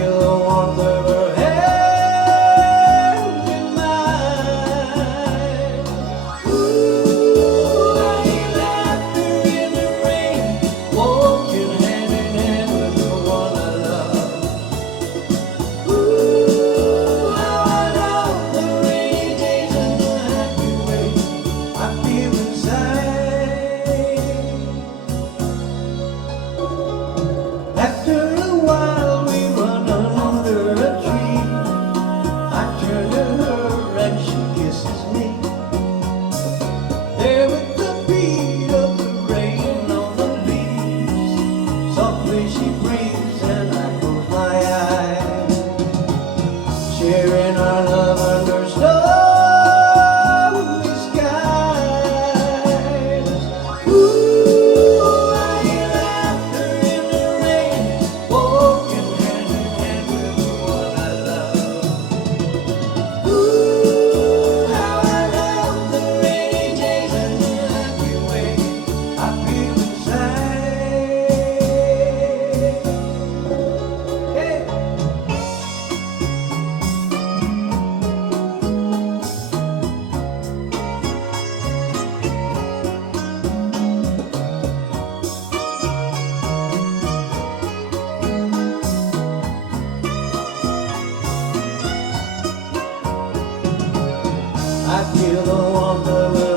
feel the warmth of her hand in mine. Ooh, I hear laughter in the rain, walking hand in hand with the one I love. Ooh, how I love the rainy days and the happy way I feel inside. After a while we run under a tree. I turn to her and she kisses me. There with the beat of the rain on the leaves, softly she breathes and I close my eyes, sharing our love under stormy skies. Ooh, I hear laughter in the rain, walking hand in hand with the one I love. Ooh, how I love the rainy days and the happy way I feel inside. Hey. I feel the warmth of her